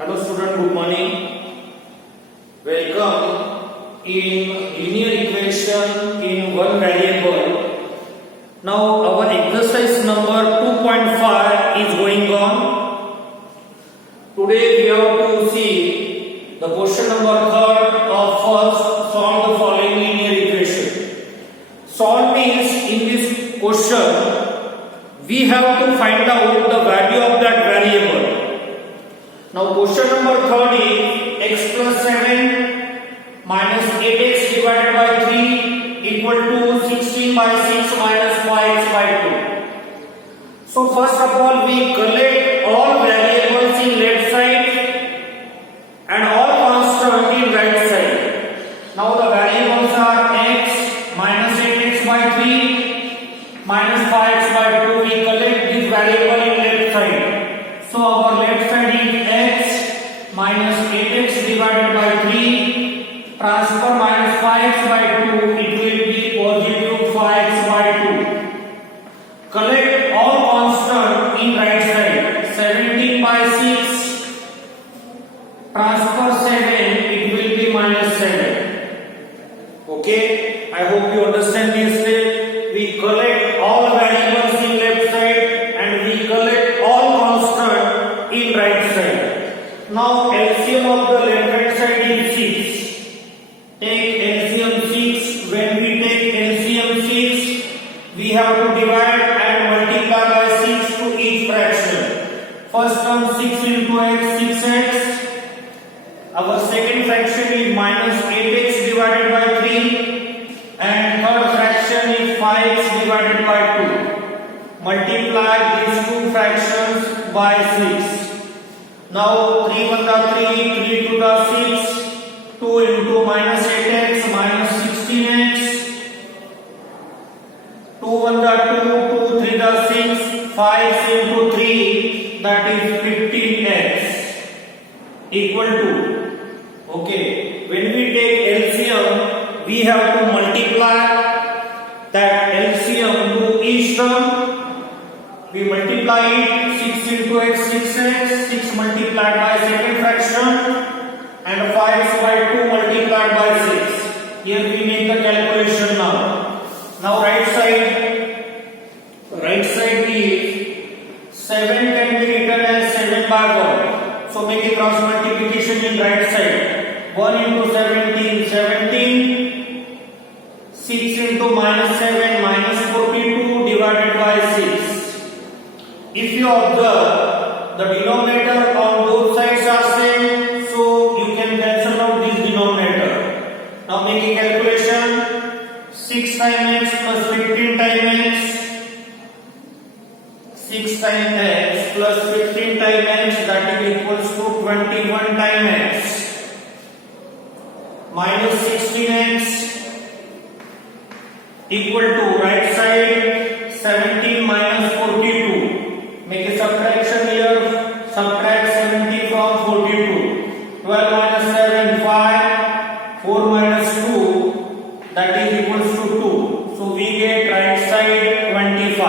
Hello student, good morning. Welcome in linear equation in one variable. Now our exercise number 2.5 is going on. Today we have to see the question number 3 of first solve the following linear equation. Solve means in this question we have to find out the value of that variable. Now question number 3 is x plus 7 minus 8x divided by 3 equal to 16 by 6 minus 5x by 2. So first of all we collect all variables in left side and all constant in right side. Now the variables are x minus 8x by 3 minus 5x by 2. We collect this variable in left side. So our left side is x minus 8x divided by 3 transfer minus 5x by 2. It will be positive 5x by 2. Collect all constant in right side. 17 by 6 transfer 7. It will be minus 7. Okay, I hope you understand this step. We collect all variables in left side and we collect all constant in right side. Now LCM of the left hand side is 6. Take LCM 6. When we take LCM 6, we have to divide and multiply by 6 to each fraction. First term 6 into x, 6x. Our second fraction is minus 8x divided by 3. And third fraction is 5x divided by 2. Multiply these two fractions by 6. Now 3 1 the 3, 3 2 the 6, 2 into minus 8x minus 16x, 2 1 the 2, 2 3 the 6, 5 into 3, that is 15x equal to, okay, when we take LCM, we have to multiply that LCM to each term. We multiply it 6 into x, 6x, 6 multiplied by second fraction and 5x by 2 multiplied by 6. Here we make the calculation now. Now right side is 7 can be written as 7 by 1. So make a cross multiplication in right side. 1 into 17, 17. 6 into minus 7, minus 42 divided by 6. If you observe, the denominator on both sides are same, so you can cancel out this denominator. Now make a calculation. 6 times x plus 15 times x. 6 times x plus 15 times x, that is equals to 21 times x. Minus 16x equal to right side 17 minus 42. Make a subtraction here. Subtract 70 from 42. 12 minus 7, 5. 4 minus 2, that is equals to 2. So we get right side 25.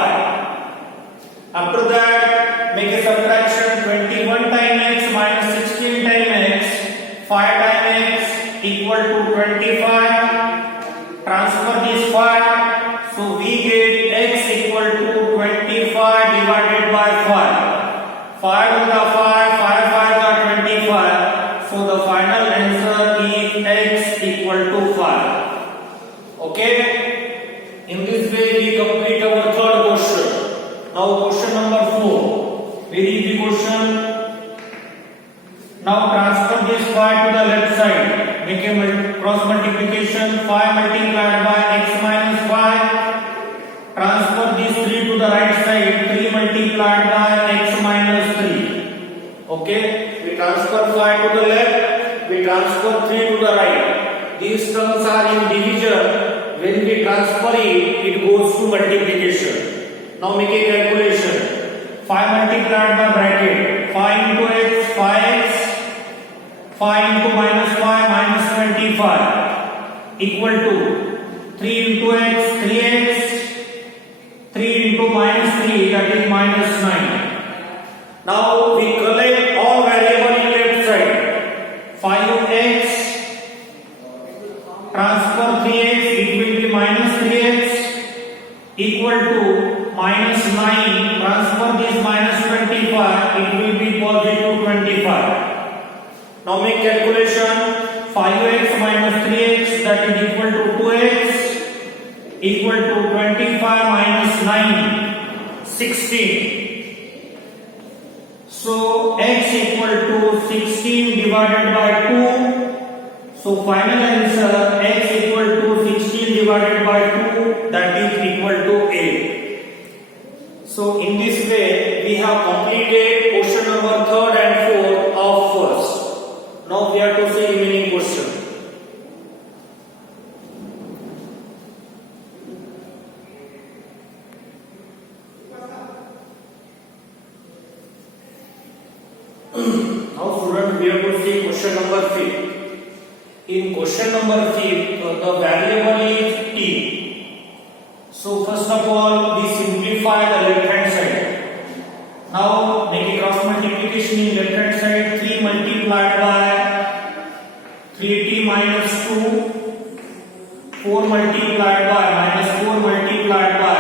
After that, make a subtraction. 21 times x minus 16 times x. 5 times x equal to 25. Transfer this 5. So we get x equal to 25 divided by 5. 5 into 5, 5 5 are 25. So the final answer is x equal to 5. Okay? In this way we complete our third question. Now question number 4. Very easy question. Now transfer this 5 to the left side. Make a cross multiplication. 5 multiplied by x minus 5. Transfer this 3 to the right side. 3 multiplied by x minus 3. Okay? We transfer 5 to the left. We transfer 3 to the right. These terms are in division. When we transfer it, it goes to multiplication. Now make a calculation. 5 multiplied by bracket. 5 into x, 5x. 5 into minus 5, minus 25. Equal to 3 into x, 3x. 3 into minus 3, that is minus 9. Now we collect all variable in left Now make calculation. 5x minus 3x, that is equal to 2x, equal to 25 minus 9, 16. So x equal to 16 divided by 2. So final answer, x equal to 16 divided by 2, that is equal to 8. So in this way we have completed question number 3rd and 4th of first. Now we have to see remaining question. Now students, we have to see question number 5. In question number 5, the variable is t. So first of all, we simplify the left hand side. Now make a cross multiplication in left hand side. 3 multiplied by 3t minus 2, 4 multiplied by minus 4 multiplied by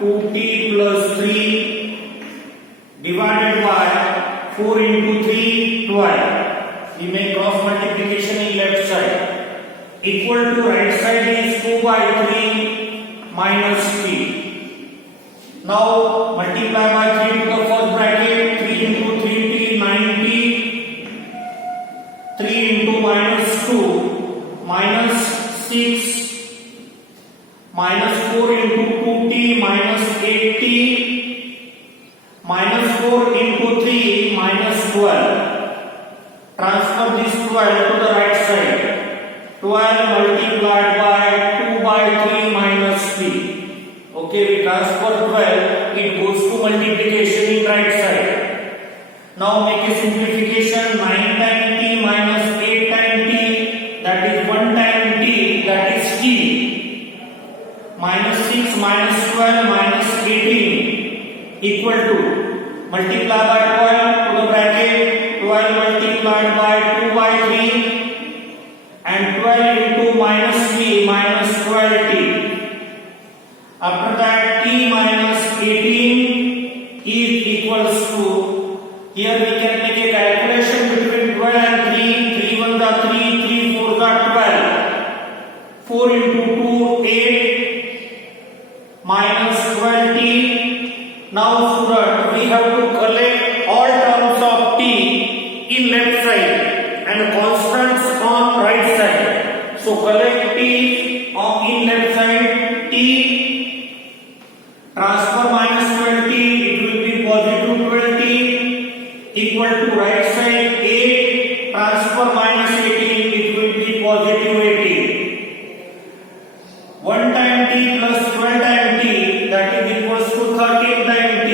2t plus 3 divided by 4 into 3, 12. We make cross multiplication in left side. Equal to right side is 2 by 3 minus t. Now multiply by 3 to the first bracket. 3 into 3t, 9t. 3 into minus 2, minus 6. Minus 4 into 2t, minus 8t. Minus 4 into 3, minus 12. Transfer this 12 to the right side. 12 multiplied by 2 by 3 minus t. Okay, we transfer 12, it goes to multiplication in right side. Now make a simplification. 9 times t minus 8 times t, that is 1 times t, that is t. Minus 6 minus 12 minus 18 equal to, multiply by 12 to the bracket. 12 multiplied by 2 by 3 and 12 into minus 3 minus 12t. After that, t minus 18 is equals to, here we can make a calculation between 12 and 3. 3 1 the 3, 3 4 the 12. 4 into 2, 8 minus 12t. Now student, we have to collect all terms of t in left side and constants on right side. So collect t in left side, t. Transfer minus 20, it will be positive 20, equal to right side 8. Transfer minus 18, it will be positive 18. 1 time t plus 12 time t, that is equals to 13 time t,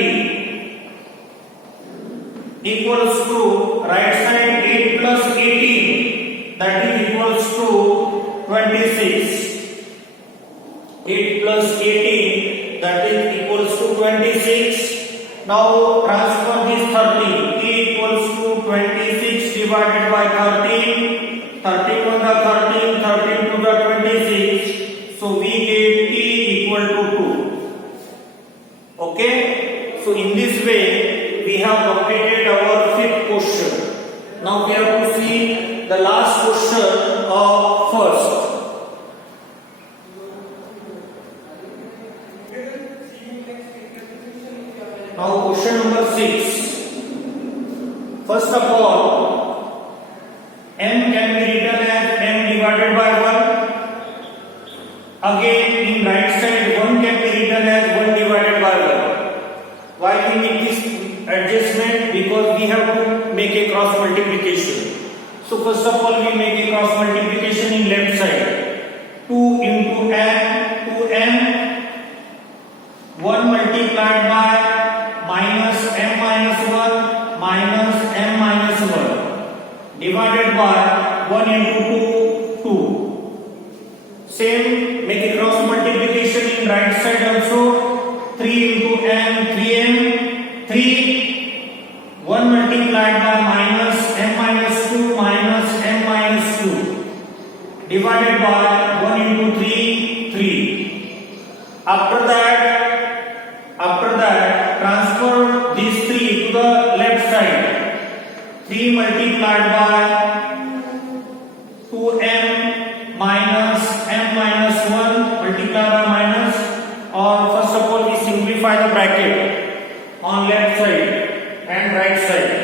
equals to right side 8 plus 18, that is equals to 26. 8 plus 18, that is equals to 26. Now transfer this 30. T equals to 26 divided by 13. 13 to the 13, 13 to the 26. So we get t equal to 2. Okay. So in this way we have completed our 5th question. Now we have to see the last question of first. Now question number 6. First of all, m can be written as m divided by 1. Again in right side 1 can be written as 1 divided by 1. Why we make this adjustment? Because we have to make a cross multiplication. So first of all we make a cross multiplication in left side. 2 into m, 2m. 1 multiplied by minus m minus 1 minus m minus 1 divided by 1 into 2, 2. Same, make a cross multiplication in right side also. 3 into m, 3m, 3. 1 multiplied by minus m minus 2 minus m minus 2 divided by 1 into 3, 3. After that, transfer these 3 to the left side. 3 multiplied by left side and right side.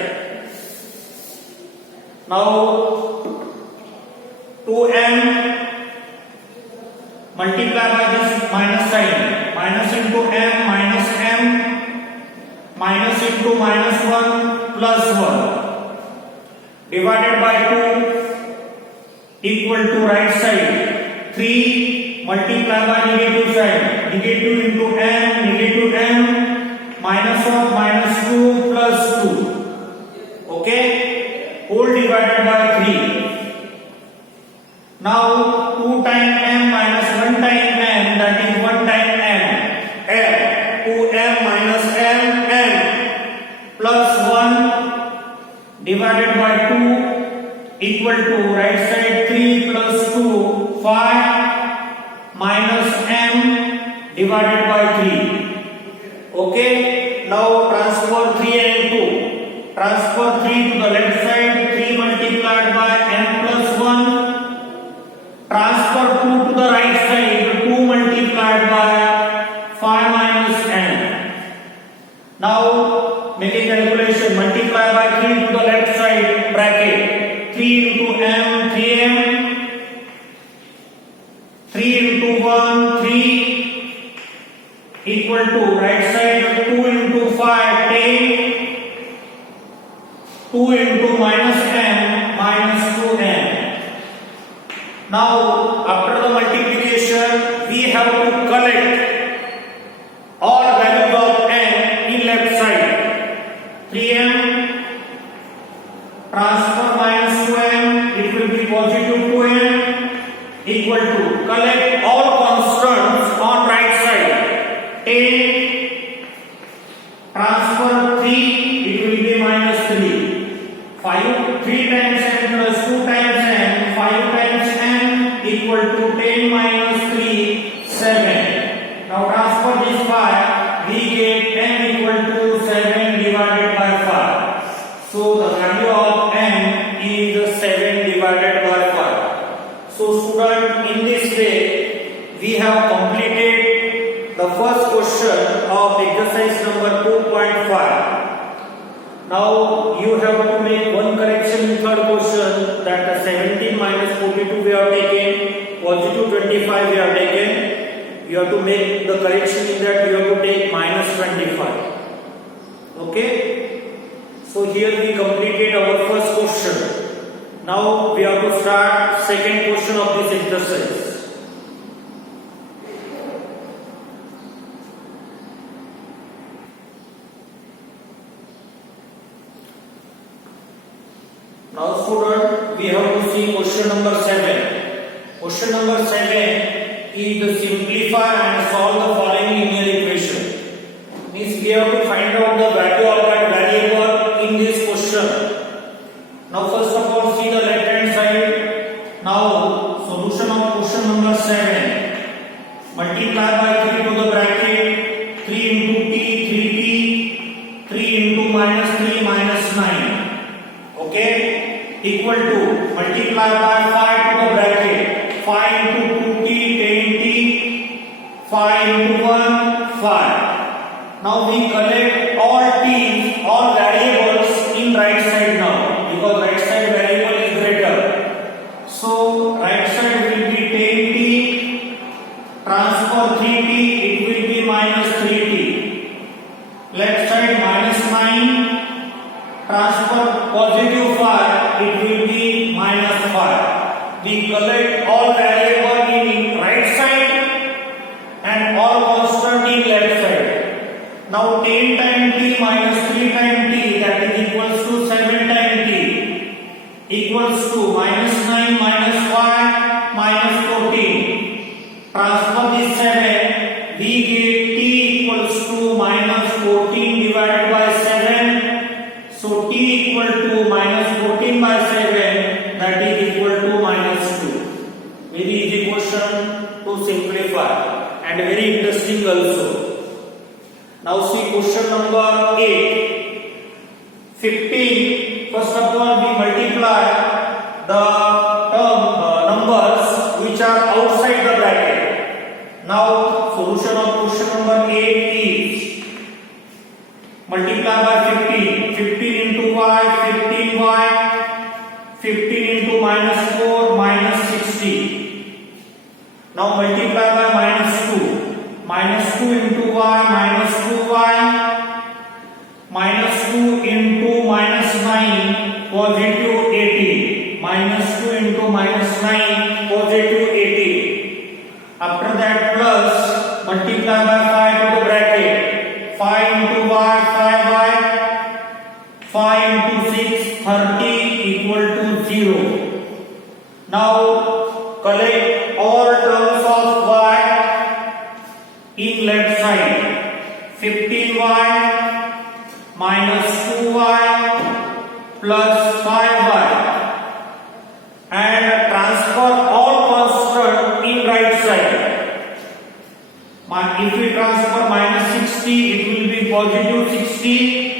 Now 2m multiply by this minus sign, minus into m, minus into minus 1 plus 1 divided by 2 equal to right side 3 multiply by negative sign, negative into m, minus of minus 2 plus 2, okay, whole divided by 3. Now 2 times m minus 1 times m, that is 1 times m, 2m minus m plus 1 divided by 2 equal to right side 3 plus 2, 5 minus m divided by 3. Okay, now transfer 3 and 2. Transfer 3 to the left side, 3 multiplied by m plus 1. Transfer 2 to the right side, 2 multiplied by 5 minus m. Now make a calculation, multiply by 3 to the left side bracket, 3 into m, 3m, 3 into 1, 3 equal to right side 2 into 5, 10, 2 into minus m, minus 2m. Now after the multiplication we have to collect all values of m in left side. 3m transfer minus 2m, it will be positive 2m equal to collect all constants on right side. 10 transfer 3, it will be minus 3. 5 3 times m plus 2 times m, 5 times m equal to 10 minus 3, 7. Now transfer this 5, we get m equal to 7 divided by 5. So the value of m is 7 divided by 5. So student, in this way we have completed the first question of exercise number 2.5. Now you have to make one correction in third question, that the 17 minus 42 we have taken, positive 25 we have taken. You have to make the correction in that you have to take minus 25. Okay? So here we completed our first question. Now we have to start second question of this exercise. Now student, we have to see question number 7. Question number 7 is to simplify and solve the following linear equation. Means we have to find out the value of that variable in this question. Now first of all see the left hand side. Now solution of question number 7. Multiply by 3 to the bracket, 3 into t, 3t, 3 into minus 3 minus 9. Okay? Equal to multiply by 5 to the bracket, 5 into 2t, 10t, 5 into 1, 5. Now we collect all t's, all variables in right side now, because right side variable is greater. So right side will be 10t, transfer 3t, it will be minus 3t. Left side minus 9, transfer positive 5, it will be minus 5. We collect all variable in right side and all constant in left side. Now 10 times t minus 3 times t, that is equals to 7 times t, equals to minus 9 minus 5 minus 14. Transfer this 7, we get t equals to minus 14 divided by 7. So t equal to minus 14 by 7, that is equal to minus 2. Very easy question to simplify and very interesting also. Now see question number 8. 15. First of all we multiply the numbers which are outside the bracket. Now solution of question number 8 is multiply multiply by 15. 15 into y, 15y. 15 into minus 4, minus 60. Now multiply by minus 2. Minus 2 into y, minus 2y. Minus 2 into minus 9, positive 18. Minus 2 into minus 9, positive 18. After that plus, multiply by 5 to the bracket. 5 into y, 5y. 5 into 6, 30 equal to 0. Now collect all terms of y in left side. 15y minus 2y plus 5y, and transfer all constant in right side. If we transfer minus 60, it will be positive 60.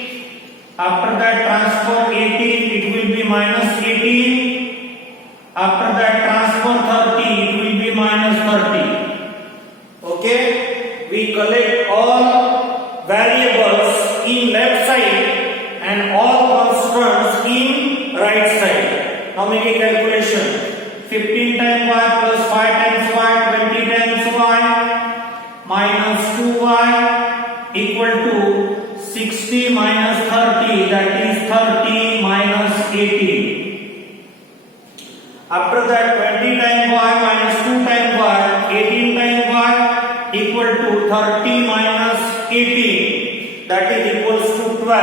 After that transfer 18, it will be minus 18. After that transfer 30, it will be minus 30. Okay, we collect all variables in left side and all constants in right side. Now make a calculation. 15 times y plus 5 times y, 20 times y minus 2y equal to 60 minus 30, that is 30 minus 18. After that 20 times y minus 2 times y, 18 times y equal to 30 minus 18, that is equals to 12.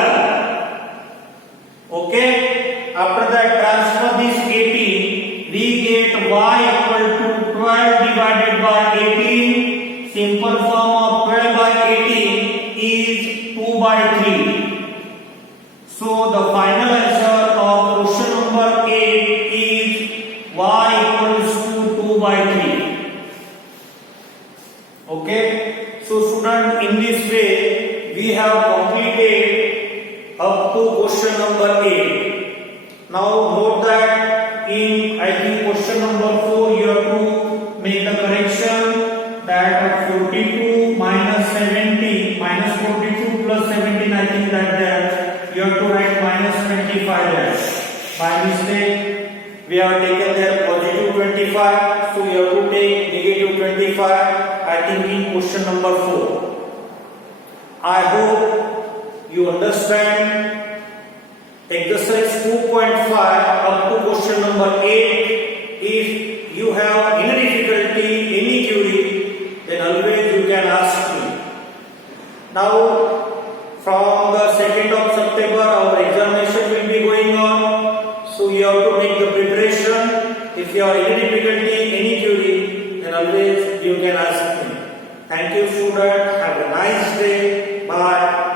Okay, after that transfer this 18, we get y equal to 12 divided by 18. Simple form of 12 by 18 is 2 by 3. So the final answer of question number 8 is y equals to 2 by 3. Okay, so student, in this way we have completed up to question number 8. Now note that in I think question number 4 you have to make the correction that 42 minus 70 minus 42 plus 17, I think that you have to write minus 25 there. By mistake we have taken there positive 25, so you have to take negative 25, I think in question number 4. I hope you understand exercise 2.5 up to question number 8. If you have any difficulty, any query, then always you can ask me. Now from the 2nd of September our examination will be going on, so you have to make the preparation. If you have any difficulty, any query, then always you can ask me. Thank you student, have a nice day, bye.